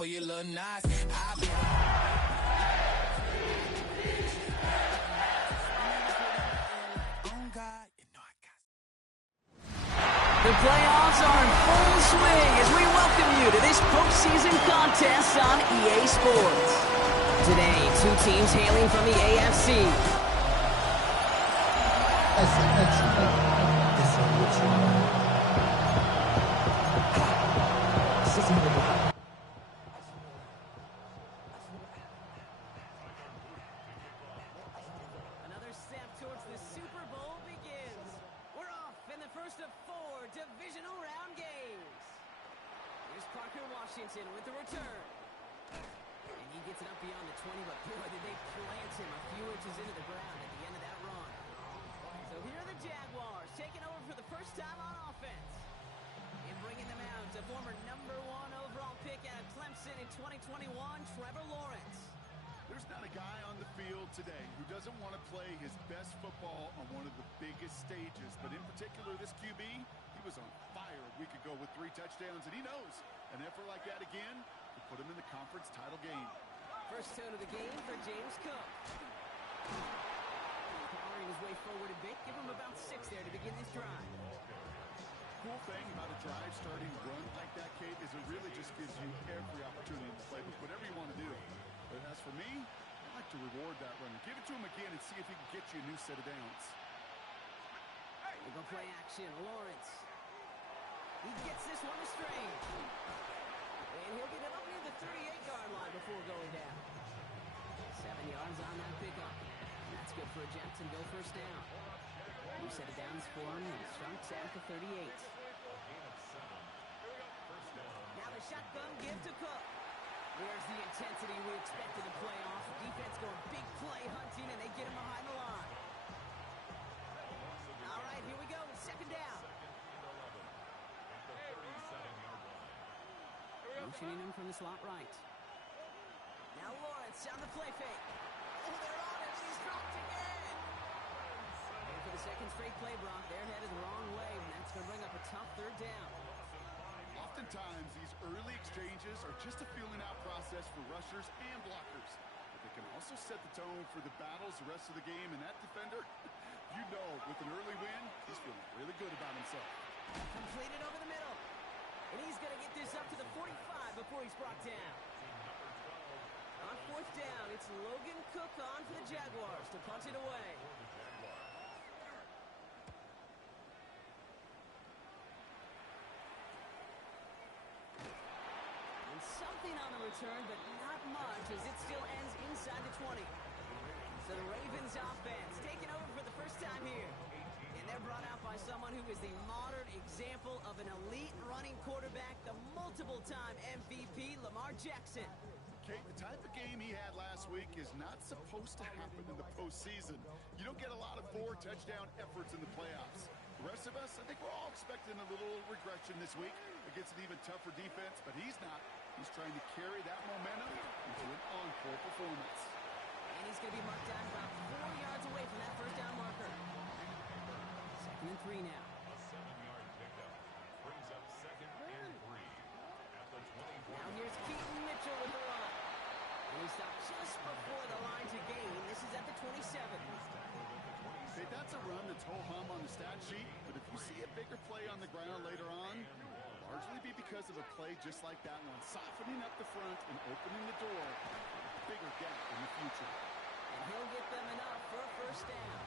for your little nice. I've been. On God, you know I got. The playoffs are in full swing as we welcome you to this postseason contest on EA Sports. Today, two teams hailing from the AFC. Another step towards the Super Bowl begins. We're off in the first of 4 divisional round games. Here's Parker Washington with the return. And he gets it up beyond the 20, but boy, did they plant him a few inches into the ground at the end of that run. So here are the Jaguars taking over for the first time on offense. And bringing them out to former #1 overall pick out of Clemson in 2021, Trevor Lawrence. There's not a guy on the field today who doesn't want to play his best football on one of the biggest stages. But in particular, this QB, he was on fire a week ago with 3 touchdowns, and he knows an effort like that again could put him in the conference title game. First tone of the game for James Cook. Powering his way forward a bit, give him about 6 there to begin this drive. Cool thing about a drive starting run like that, Kate, is it really just gives you every opportunity to play with whatever you want to do. But as for me, I like to reward that runner. Give it to him again and see if he can get you a new set of downs. They go play action. Lawrence. He gets this one astray. And he'll get it up near the 38-yard line before going down. 7 yards on that pickup. And that's good for a Jacksonville first down. New set of downs for him, and starts at the 38. Now the shotgun give to Cook. Where's the intensity we expected to play off? Defense going big play hunting, and they get him behind the line. All right, here we go. Second down. Motioning him from the slot right. Now Lawrence on the play fake. Oh, they're on it. He's dropped again. And for the second straight play, Brock, they're headed the wrong way, and that's going to bring up a tough third down. Oftentimes, these early exchanges are just a feeling-out process for rushers and blockers. But they can also set the tone for the battles the rest of the game, and that defender, you know, with an early win, he's feeling really good about himself. Completed over the middle. And he's going to get this up to the 45 before he's brought down. On fourth down, it's Logan Cook on for the Jaguars to punt it away. Something on the return, but not much, as it still ends inside the 20. So the Ravens offense taking over for the first time here. And they're brought out by someone who is the modern example of an elite running quarterback, the multiple-time MVP, Lamar Jackson. Kate, the type of game he had last week is not supposed to happen in the postseason. You don't get a lot of 4-touchdown efforts in the playoffs. The rest of us, I think we're all expecting a little regression this week against an even tougher defense, but he's not. He's trying to carry that momentum into an encore performance. And he's going to be marked down about 4 yards away from that first down marker. 2nd and 3 now. A 7-yard pickup brings up 2nd and 3 at the 24. Now here's Keaton Mitchell with the run. And he stopped just before the line to gain. This is at the 27. Hey, that's a run that's ho-hum on the stat sheet, but if you see a bigger play on the ground later on, largely be because of a play just like that one, softening up the front and opening the door, a bigger gap in the future. And he'll get them enough for a first down.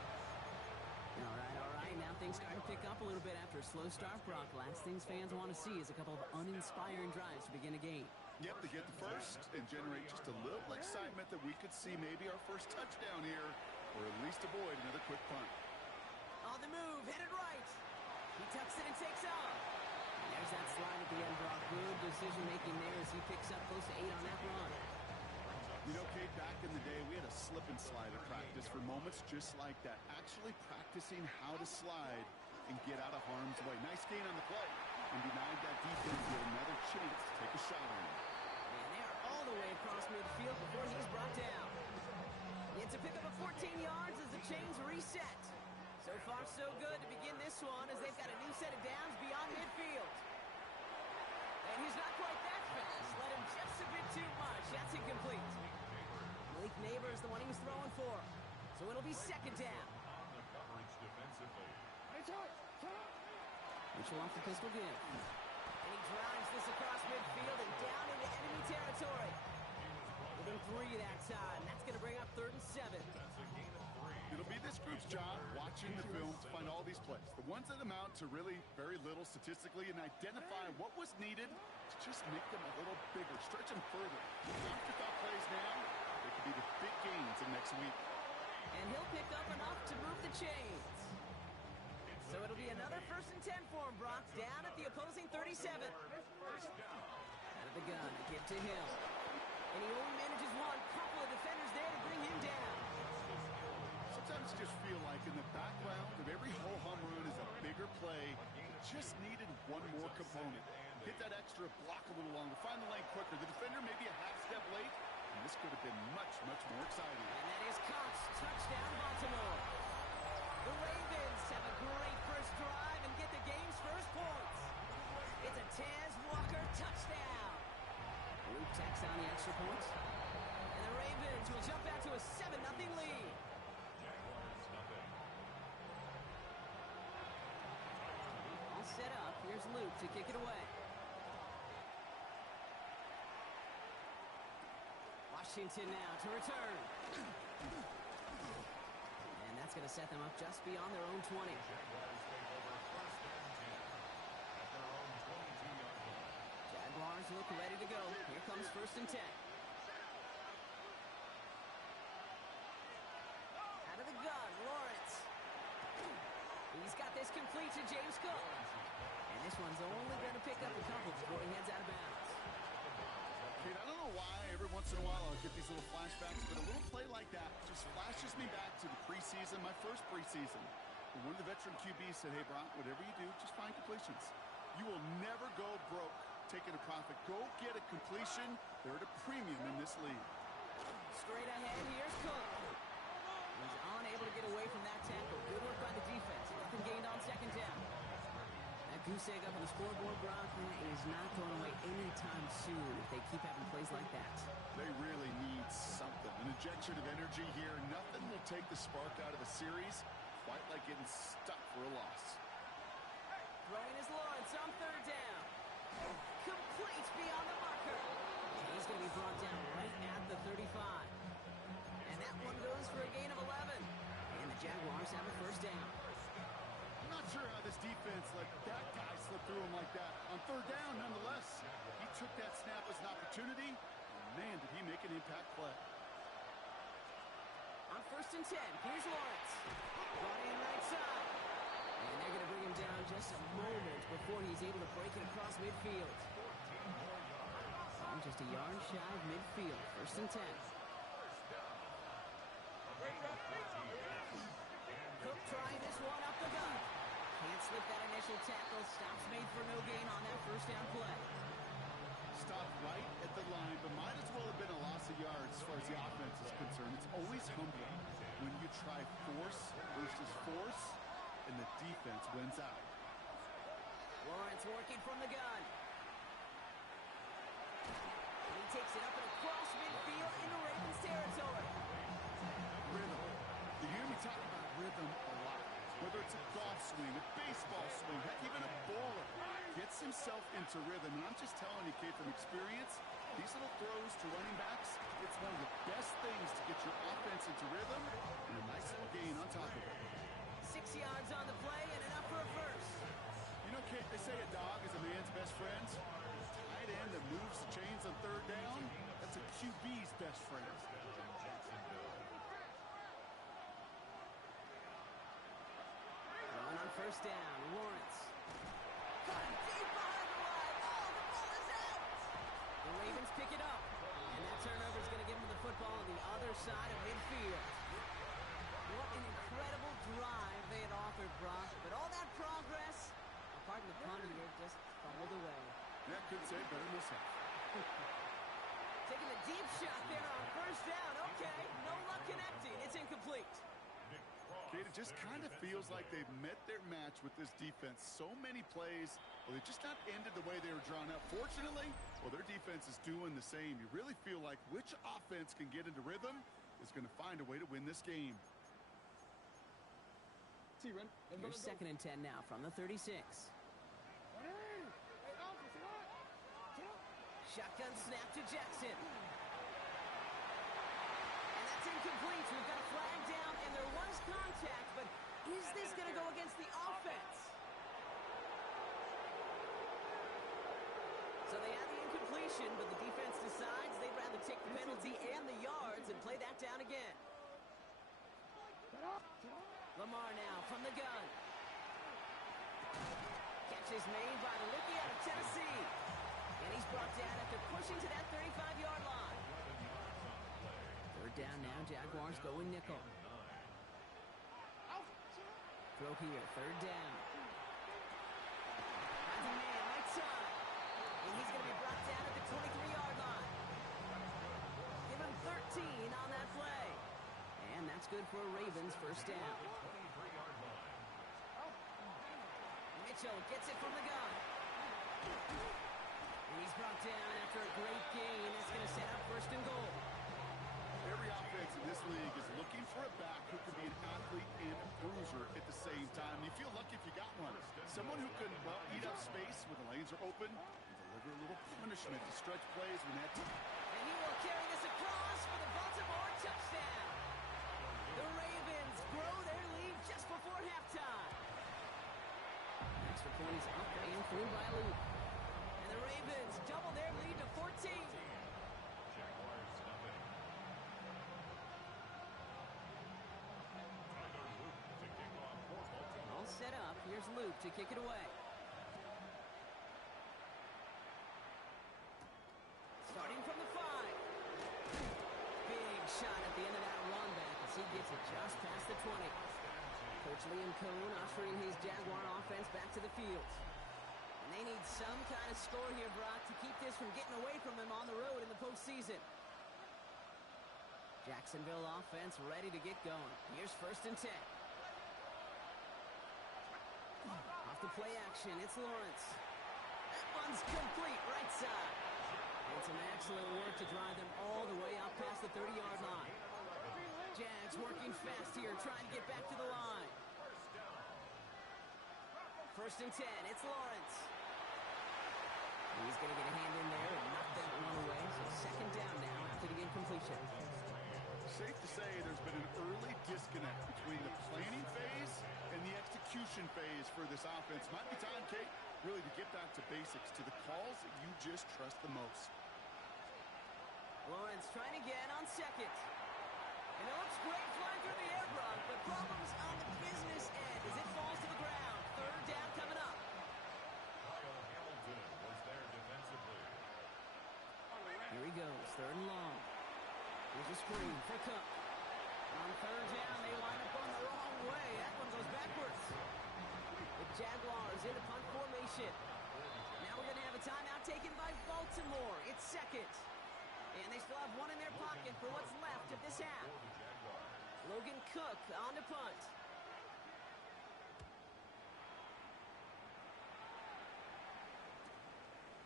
All right. Now things starting to pick up a little bit after a slow start, Brock. Last things fans want to see is a couple of uninspiring drives to begin a game. Yep, to get the first and generate just a little excitement that we could see maybe our first touchdown here, or at least avoid another quick punt. On the move, headed right. He tucks it and takes off. There's that slide at the end, Brock. Good decision-making there as he picks up close to 8 on that run. You know, Kate, back in the day, we had a slip and slide at practice for moments just like that. Actually practicing how to slide and get out of harm's way. Nice gain on the play and denied that defense yet another chance to take a shot on him. And they are all the way across midfield before he's brought down. It's a pickup of 14 yards as the chains reset. So far, so good to begin this one as they've got a new set of downs beyond midfield. And he's not quite that fast. Let him just a bit for him. So it'll be second down. On the coverage defensively. Mitchell off the pistol give. And he drives this across midfield and down into enemy territory. Within 3 that time. That's going to bring up 3rd and 7. That's a gain of 3. It'll be this group's job, watching the film, to find all these plays. The ones that amount to really very little statistically, and identify what was needed to just make them a little bigger, stretch them further. Afterthought plays now, they could be the big gains in next week. And he'll pick up enough to move the chains. So it'll be another 1st and 10 for him, Brock, down at the opposing 37. Out of the gun, a give to him. And he only manages one. Couple of defenders there to bring him down. Sometimes you just feel like in the background of every ho-hum run is a bigger play. Just needed one more component. Hit that extra block a little longer. Find the lane quicker. The defender may be a half step late, and this could have been much, much more exciting. And that is Cox. Touchdown, Baltimore. The Ravens have a great first drive and get the game's first points. It's a Taz Walker touchdown. Luke tacks on the extra points. And the Ravens will jump out to a 7-0 lead. All set up. Here's Luke to kick it away. Washington now to return. And that's going to set them up just beyond their own 20. Jaguars look ready to go. Here comes 1st and 10. Out of the gun, Lawrence. He's got this complete to James Cook. And this one's only going to pick up a couple before he heads out of bounds. Kate, I don't know why every once in a while I'll get these little flashbacks, but a little play like that just flashes me back to the preseason, my first preseason. And one of the veteran QBs said, hey, Brock, whatever you do, just find completions. You will never go broke taking a profit. Go get a completion. They're at a premium in this league. Straight ahead, here's Cook. He's unable to get away from that tackle. Good work by the defense. Nothing gained on second down. That goose egg up on the scoreboard, Brock, is not going away anytime soon if they keep having plays like that. They really need something. An injection of energy here. Nothing will take the spark out of a series quite like getting stuck for a loss. Throwing his Lawrence on 3rd down. Complete beyond the marker. He's going to be brought down right at the 35. And that one goes for a gain of 11. And the Jaguars have a 1st down. I'm not sure how this defense let that guy slip through him like that. On 3rd down, nonetheless, he took that snap as an opportunity. And man, did he make an impact play. On 1st and 10, here's Lawrence. Brought in right side. And they're going to bring him down just a moment before he's able to break it across midfield. I'm just a yard shy of midfield. 1st and 10. Cook trying this one up the gut. Can't slip that initial tackle. Stops made for no gain on that 1st down play. Stopped right at the line, but might as well have been a loss of yards as far as the offense is concerned. It's always humbling when you try force versus force, and the defense wins out. Lawrence working from the gun. And he takes it up and across midfield into Ravens territory. Rhythm. You hear me talk about rhythm a lot. Whether it's a golf swing, a baseball swing, heck, even a bowler gets himself into rhythm. And I'm just telling you, Kate, from experience, these little throws to running backs, it's one of the best things to get your offense into rhythm and a nice little gain on top of it. 6 yards on the play and enough for a 1st. You know, Kate, they say a dog is a man's best friend. Tight end that moves the chains on 3rd down, that's a QB's best friend. Throwing on 1st down, Lawrence. Cut deep behind the line. Oh, the ball is out. The Ravens pick it up. And that turnover is going to give them the football on the other side of midfield. What an incredible drive they had authored, Brock. But all that progress, pardon the pun here, just fumbled away. Yeah, couldn't say it better myself. Taking a deep shot there on 1st down. Okay, no luck connecting. It's incomplete. Kate, it just kind of feels like they've met their match with this defense. So many plays, well, they just not ended the way they were drawn up. Fortunately, well, their defense is doing the same. You really feel like which offense can get into rhythm is going to find a way to win this game. Here's 2nd and 10 now from the 36. Shotgun snap to Jackson. And that's incomplete. We've got a flag down, and there was contact, but is this going to go against the offense? So they had the incompletion, but the defense decides they'd rather take the penalty and the yards and play that down again. Lamar now from the gun. Catch is made by the rookie out of Tennessee. And he's brought down after pushing to that 35-yard line. 3rd down now, Jaguars going nickel. Throw here, 3rd down. Finds a man, right side. And he's going to be brought down at the 23-yard line. Give him 13 on that play. And that's good for a Ravens 1st down. Mitchell gets it from the gun. And he's brought down after a great gain. That's going to set up 1st and goal. Every offense in this league is looking for a back who can be an athlete and a bruiser at the same time. You feel lucky if you got one. Someone who can eat up space when the lanes are open and deliver a little punishment to stretch plays when that... And he will carry this across for the Baltimore touchdown. The Ravens grow their lead just before halftime. Extra point is up and through by Luke. And the Ravens double their lead to 14. All set up. Here's Luke to kick it away. Starting from the 5. Big shot at the end of that run back as he gets it just past the 20. Coach Liam Cohn ushering his Jaguar offense back to the field. And they need some kind of score here, Brock, to keep this from getting away from them on the road in the postseason. Jacksonville offense ready to get going. Here's 1st and 10. Off the play action, it's Lawrence. That one's complete, right side. And some excellent work to drive them all the way out past the 30-yard line. Jags working fast here, trying to get back to the line. 1st and 10, it's Lawrence. He's going to get a hand in there and knock that one away. So 2nd down now after the incompletion. Safe to say there's been an early disconnect between the planning phase and the execution phase for this offense. Might be time, Kate, really to get back to basics, to the calls that you just trust the most. Lawrence trying again on 2nd. And it looks great flying through the air, Brock, but problems on the business end as it falls to the ground. 3rd down coming up. Kyle Hamilton was there defensively. Here he goes, 3rd and long. Here's a screen for Cook. On 3rd down, they line up on the wrong way. That one goes backwards. The Jaguars in a punt formation. Now we're going to have a timeout taken by Baltimore. It's 2nd. And they still have one in their pocket for what's left of this half. Logan Cook on the punt.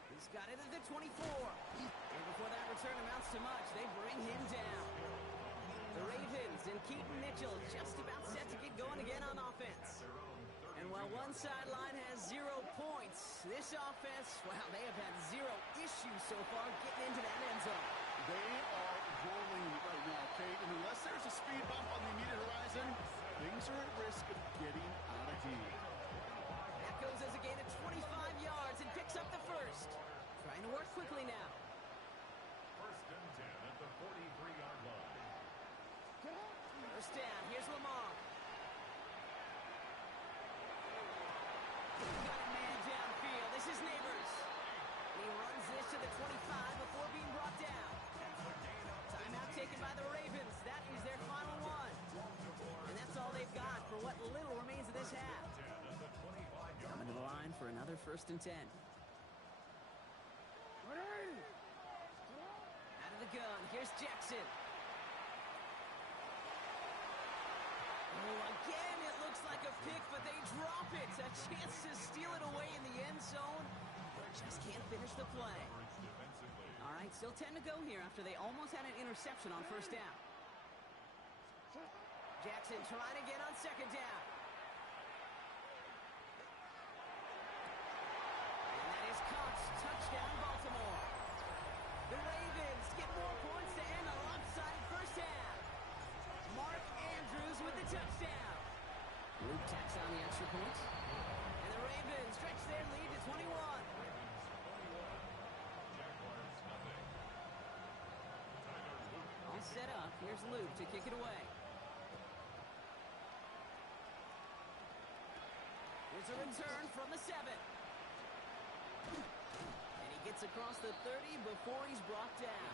He's got it at the 24. And before that return amounts to much, they bring him down. The Ravens and Keaton Mitchell just about set to get going again on offense. And while one sideline has 0 points, this offense, wow, they have had 0 issues so far getting into that end zone. They are rolling right now, Kate, and unless there's a speed bump on the immediate horizon, things are at risk of getting out of hand. That goes as a gain of 25 yards and picks up the 1st. Trying to work quickly now. 1st and 10 at the 43-yard line. 1st down, here's Lamar. Got a man downfield. This is Neighbors. And he runs this to the 25 before being brought down. Timeout taken by the Ravens. That is their final one. And that's all they've got for what little remains of this half. Coming to the line for another 1st and 10. Out of the gun. Here's Jackson. Oh, again, it looks like a pick, but they drop it. A chance to steal it away in the end zone. Just can't finish the play. All right, still 10 to go here after they almost had an interception on 1st down. Jackson trying to get on second down. And that is caught. Touchdown, Baltimore. The Ravens get more points to end a lopsided first half. Mark Andrews with the touchdown. Luke tacks on the extra point. And the Ravens stretch their lead to 21. All set up. Here's Luke to kick it away. Here's a return from the 7. And he gets across the 30 before he's brought down.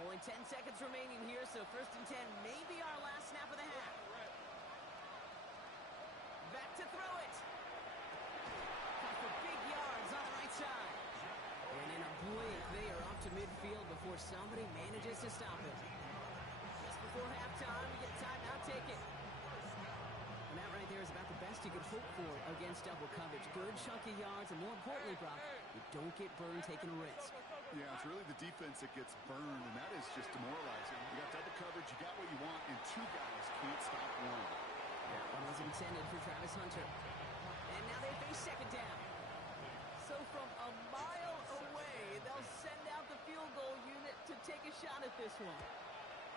Only 10 seconds remaining here, so 1st and 10 may be our last snap of the half. Back to throw it. Cut for big yards on the right side. And in a blink, they are off to midfield before somebody manages to stop it. Just before halftime, we get a timeout taken. And that right there is about the best you could hope for against double coverage. Good chunky yards, and more importantly, Brock, you don't get burned taking a risk. Yeah, it's really the defense that gets burned, and that is just demoralizing. You got double coverage, you got what you want, and 2 guys can't stop one. That one was intended for Travis Hunter. And now they face second down. So from a mile away, they'll send out the field goal unit to take a shot at this one.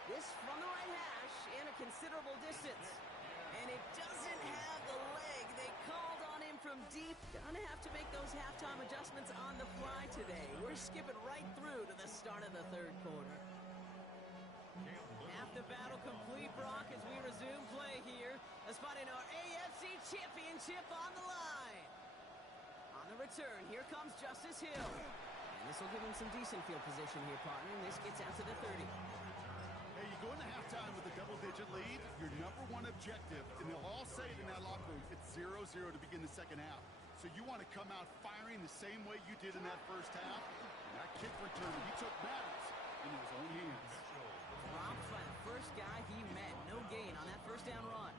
This from the right hash and a considerable distance. And it doesn't have the leg. They called on him from deep. Gonna have to make those halftime adjustments on the fly today. We're skipping right through to the start of the 3rd quarter. Half the battle complete, Brock, as we resume play here. A spot in our AFC Championship on the line. On the return, here comes Justice Hill. And this will give him some decent field position here, partner. And this gets out to the 30. Hey, you go into halftime with a double-digit lead, your #1 objective, and they'll all say it in that locker room, it's 0-0 to begin the second half. So you want to come out firing the same way you did in that first half. And that kick return, he took matters in his own hands. Dropped by the first guy he met. No gain on that first down run.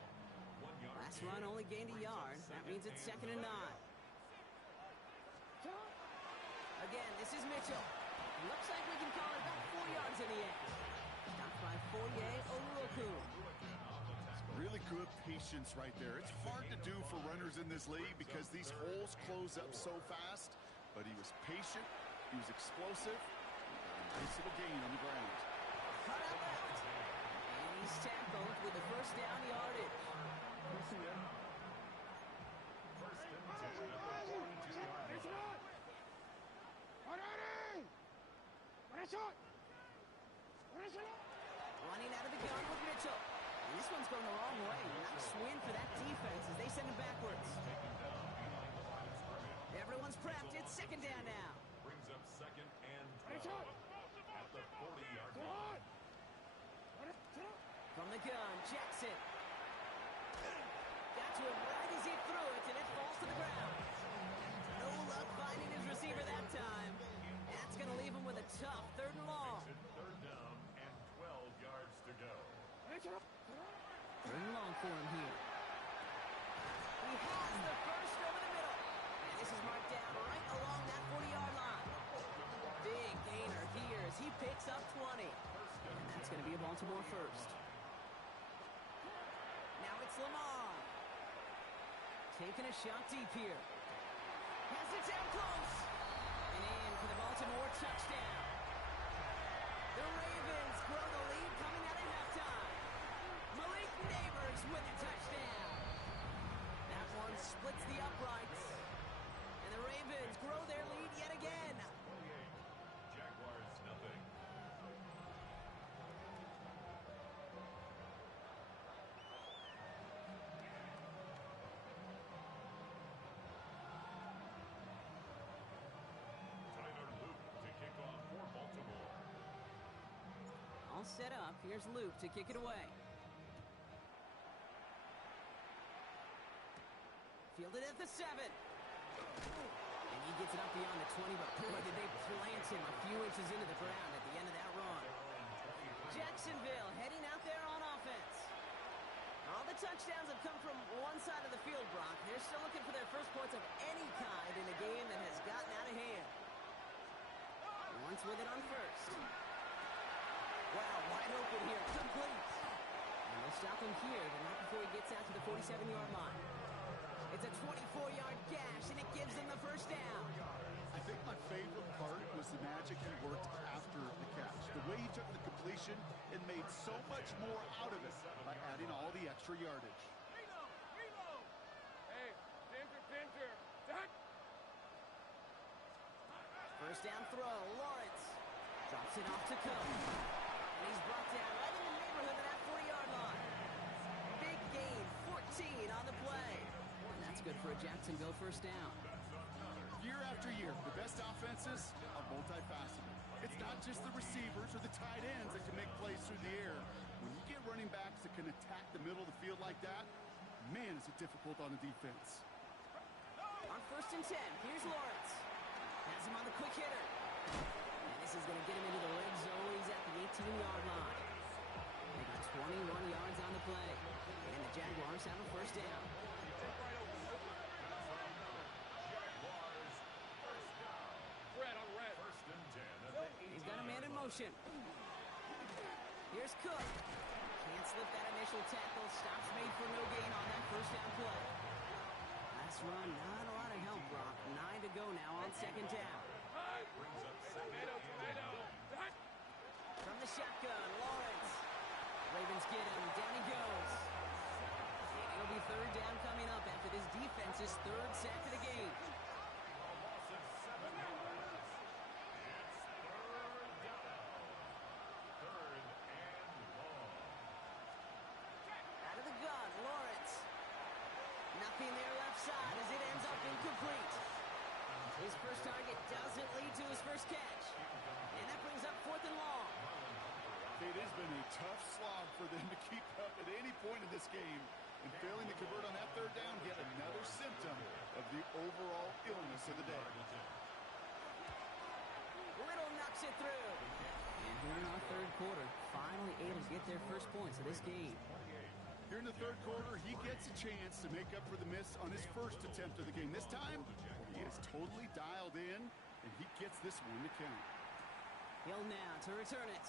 Last run only gained a yard. That means it's 2nd and 9. Again, this is Mitchell. Looks like we can call it about 4 yards in the end. Stopped by Foye Oluokun. Really good patience right there. It's hard to do for runners in this league because these holes close up so fast. But he was patient. He was explosive. Nice little gain on the ground. Cut out left. And he's tackled with the first down yardage. Running out of the gun with Mitchell. And this one's going the wrong way. Nice win for that defense as they send him backwards. Everyone's prepped. It's 2nd down now. Brings up 2nd and 12 at the 40-yard line. From the gun, Jackson. Got to him right as he threw it, and it falls to the ground. No luck finding his receiver that time. That's going to leave him with a tough 3rd and long. 3rd down and 12 yards to go. 3rd and long for him here. He has the first over the middle. And this is marked down right along that 40-yard line. Big gainer here as he picks up 20. And that's going to be a Baltimore first. Now it's Lamar. Taking a shot deep here. Has it down close. And in for the Baltimore touchdown. The Ravens grow the lead coming out of halftime. Malik Neighbors with a touchdown. That one splits the uprights. And the Ravens grow their lead yet again. 28. Jaguars nothing. Tyler Luke to kick off for Baltimore. All set up. Here's Luke to kick it away. Fielded at the 7. And he gets it up beyond the 20, but boy, did they plant him a few inches into the ground at the end of that run. Jacksonville heading out there on offense. All the touchdowns have come first points of any kind in a game that has gotten out of hand. Lawrence with it on first. Wow, wide open here. Complete. And they'll stop him here, but not before he gets out to the 47-yard line. It's a 24-yard gash, and it gives them the first down. I think my favorite part was the magic he worked after the catch. The way he took the completion and made so much more out of it by adding all the extra yardage. Hey, Ginger. First down throw, Lawrence drops it off to Cook. And he's brought down right in the neighborhood of that 40-yard line. Big gain, 14 on the play. And that's good for a Jacksonville first down. Year after year, the best offenses are multifaceted. It's not just the receivers or the tight ends that can make plays through the air. When you get running backs that can attack the middle of the field like that, man, is it difficult on the defense. On first and 10, here's Lawrence. Has him on the quick hitter. And this is going to get him into the red zone. He's at the 18-yard line. They got 21 yards on the play. And the Jaguars have a first down. He's got a man in motion. Here's Cook. Can't slip that initial tackle. Stops made for no gain on that first down play. Last run, not a lot of help, Brock. 9 to go now on second down. From the shotgun, Lawrence. Ravens get him. Down he goes. And it'll be third down coming up after this defense's third sack of the game. Out of the gun, Lawrence. Nothing there left side as it ends up incomplete. His first target doesn't lead to his first catch. And that brings up fourth and long. It has been a tough slog for them to keep up at any point in this game. And failing to convert on that third down, yet another symptom of the overall illness of the day. Little knocks it through. And here in our third quarter, finally able to get their first points of this game. Here in the third quarter, he gets a chance to make up for the miss on his first attempt of the game. This time, he is totally dialed in, and he gets this one to count. Hill now to return it.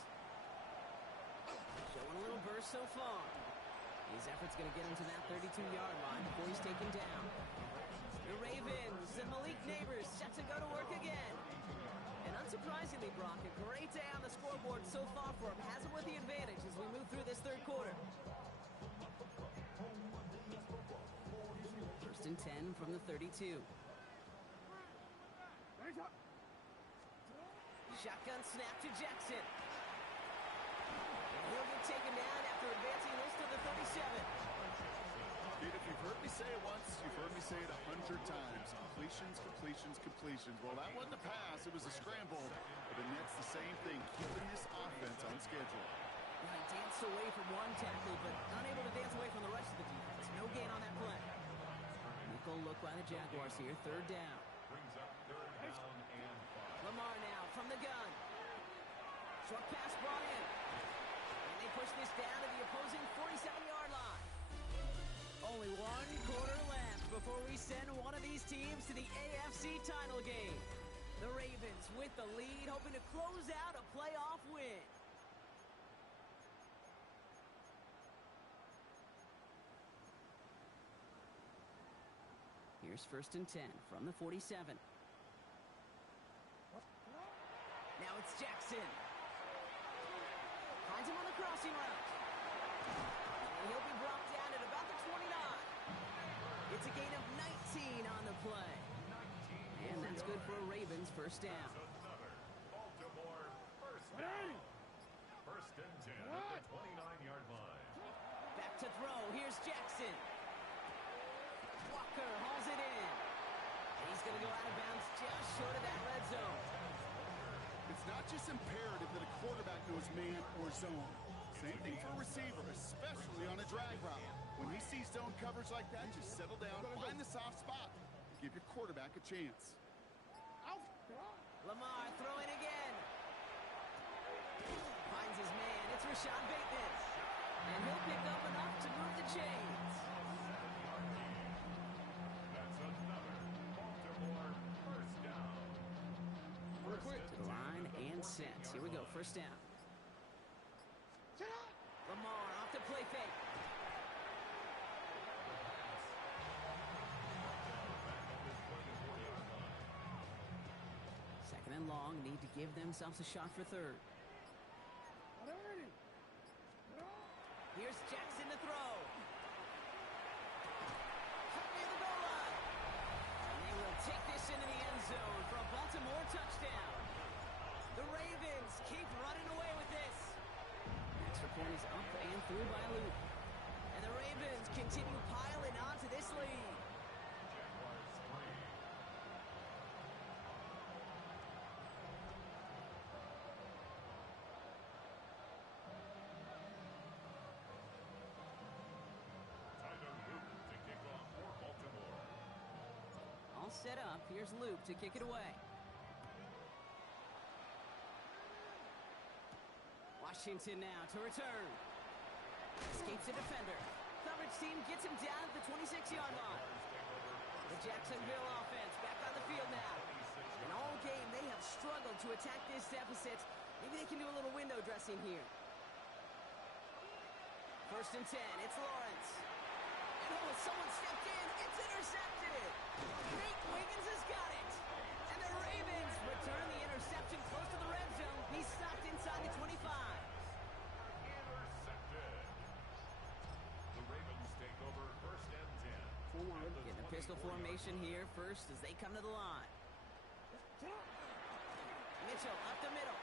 Showing a little burst so far. His effort's going to get him to that 32-yard line before he's taken down. The Ravens and Malik Neighbors set to go to work again. And unsurprisingly, Brock, a great day on the scoreboard so far for him. Has him with the advantage as we move through this third quarter. First and 10 from the 32. Shotgun snap to Jackson. And he'll get taken down after advancing this to the 37. Dude, if you've heard me say it once, you've heard me say it 100 times. Completions. Well, that wasn't a pass. It was a scramble. But the Nets, the same thing, keeping this offense on schedule. He danced away from one tackle, but unable to dance away from the rest of the defense. No gain on that play. Nickel look by the Jaguars here. Third down. Lamar now from the gun. Short pass brought in. And they push this down to the opposing 47-yard line. Only one quarter left before we send one of these teams to the AFC title game. The Ravens with the lead, hoping to close out a playoff win. Here's first and 10 from the 47. Now it's Jackson. Finds him on the crossing route. And he'll be brought down at about the 29. It's a gain of 19 on the play. And that's good for a Ravens first down. Baltimore first down. First and 10 at the 29-yard line. Back to throw. Here's Jackson. Walker hauls it in. And he's going to go out of bounds just short of that red zone. It's not just imperative that a quarterback knows man or zone. Same thing for a receiver, especially on a drag route. When he sees zone coverage like that, just settle down, find the soft spot, and give your quarterback a chance. Lamar throwing again. Finds his man. It's Rashad Bateman. And he'll pick up enough to move the chains. That's another first down. Lamar off the play fake. Second and long, need to give themselves a shot for third. Here's Jackson to throw. Cut near the goal line. And they will take this into the end zone for a Baltimore touchdown. The Ravens keep running away with this. Extra point is up and through by Luke. And the Ravens continue piling onto this lead. All set up. Here's Luke to kick it away. Washington now to return. Escapes a defender. Coverage team gets him down at the 26-yard line. The Jacksonville offense back on the field now. And all game they have struggled to attack this deficit. Maybe they can do a little window dressing here. First and 10. It's Lawrence. And oh, someone stepped in. It's intercepted. Nate Wiggins has got it. And the Ravens return the interception close to the red zone. He's stopped inside the 25. Intercepted. The Ravens take over first and 10. Getting a pistol formation here first as they come to the line. Mitchell up the middle.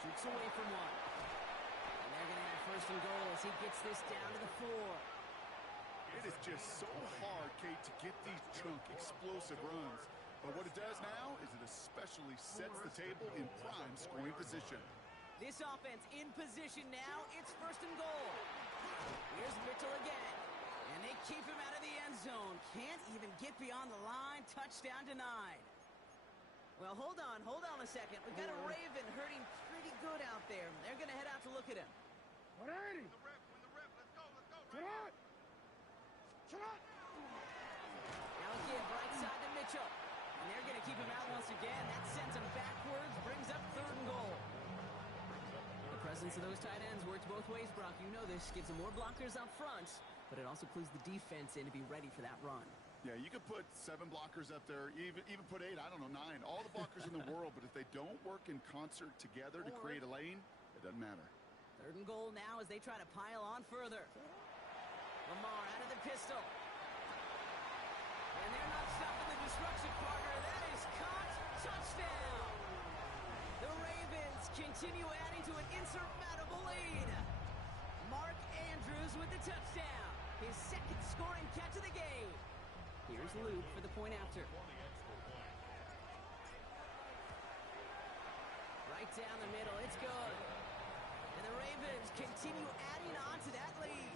Shoots away from one. And they're going to have first and goal as he gets this down to the 4. It is just so hard, Kate, to get these chunk, explosive runs. But what it does now is it especially sets the table in prime scoring position. This offense in position now. It's first and goal. Here's Mitchell again. And they keep him out of the end zone. Can't even get beyond the line. Touchdown denied. Well, hold on a second. We've got a Raven hurting pretty good out there. They're going to head out to look at him. Now again, right side to Mitchell. And they're going to keep him out once again. That sends him backwards, brings up third and goal. The presence of those tight ends works both ways, Brock. You know this. Gives them more blockers up front, but it also clues the defense in to be ready for that run. Yeah, you could put 7 blockers up there, even put 8, I don't know, 9. All the blockers in the world, but if they don't work in concert together to create a lane, it doesn't matter. Third and goal now as they try to pile on further. Lamar out of the pistol. And they're not stopping the destruction, partner. That is caught. Touchdown. The Ravens continue adding to an insurmountable lead. Mark Andrews with the touchdown. His second scoring catch of the game. Here's Luke for the point after. Right down the middle. It's good. And the Ravens continue adding on to that lead.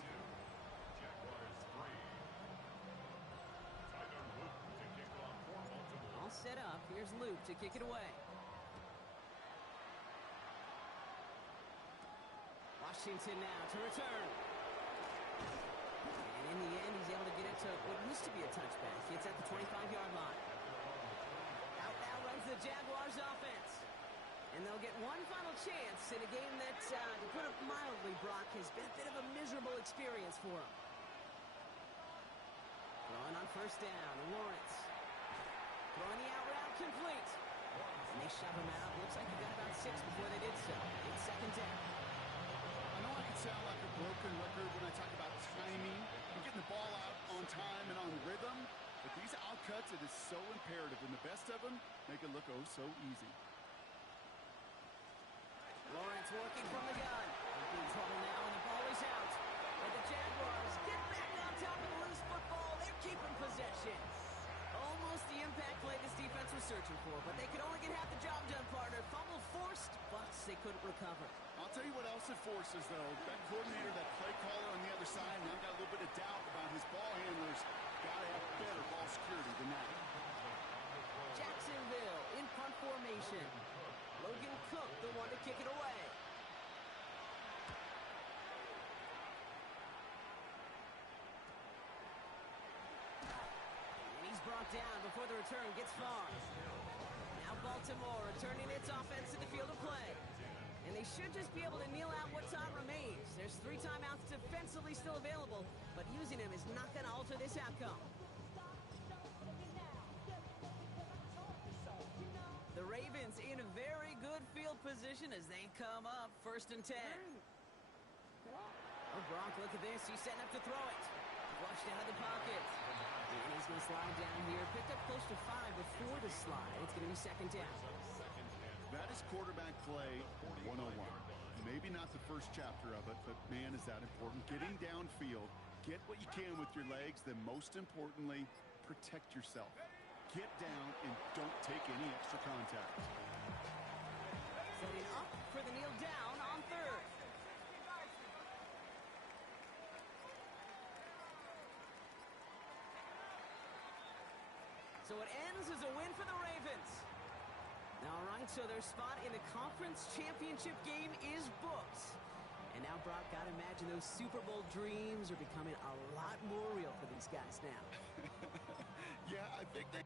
All set up. Here's Luke to kick it away. Washington now to return. And in the end, he's able to get it to what used to be a touchback. It's at the 25-yard line. Out now runs the Jaguars offense. And they'll get one final chance in a game that, to put it mildly, Brock, has been a bit of a miserable experience for him. Throwing on first down, Lawrence. Throwing the out route complete. And they shove him out. Looks like he got about 6 before they did so. It's second down. I know I can sound like a broken record when I talk about timing and getting the ball out on time and on rhythm, but these outcuts, it is so imperative, and the best of them make it look oh so easy. Lawrence working from the gun. In trouble now, and the ball is out. And the Jaguars get back on top of the loose football. They're keeping possession. Almost the impact play this defense was searching for, but they could only get half the job done, partner. Fumble forced, but they couldn't recover. I'll tell you what else it forces, though. That coordinator, that play caller on the other side, now got a little bit of doubt about his ball handlers. Got to have better ball security than that. Jacksonville in punt formation. Logan Cook, the one to kick it away. And he's brought down before the return gets far. Now Baltimore returning its offense to the field of play. And And they should just be able to kneel out what time remains. There's 3 timeouts defensively still available, but using them is not going to alter this outcome. The Ravens in a very good field position as they come up 1st and 10. Oh, Gronk, look at this. He's setting up to throw it. Flushed out of the pocket. And he's going to slide down here. Picked up close to 5 before the slide. It's going to be 2nd down. That is quarterback play 101. Maybe not the first chapter of it, but man, is that important. Getting downfield, get what you can with your legs, then most importantly, protect yourself. Get down and don't take any extra contact. Setting up for the kneel down on 3rd. So it ends as a win for the Ravens. All right, so their spot in the conference championship game is booked. And now, Brock, gotta imagine those Super Bowl dreams are becoming a lot more real for these guys now. Yeah, I think they...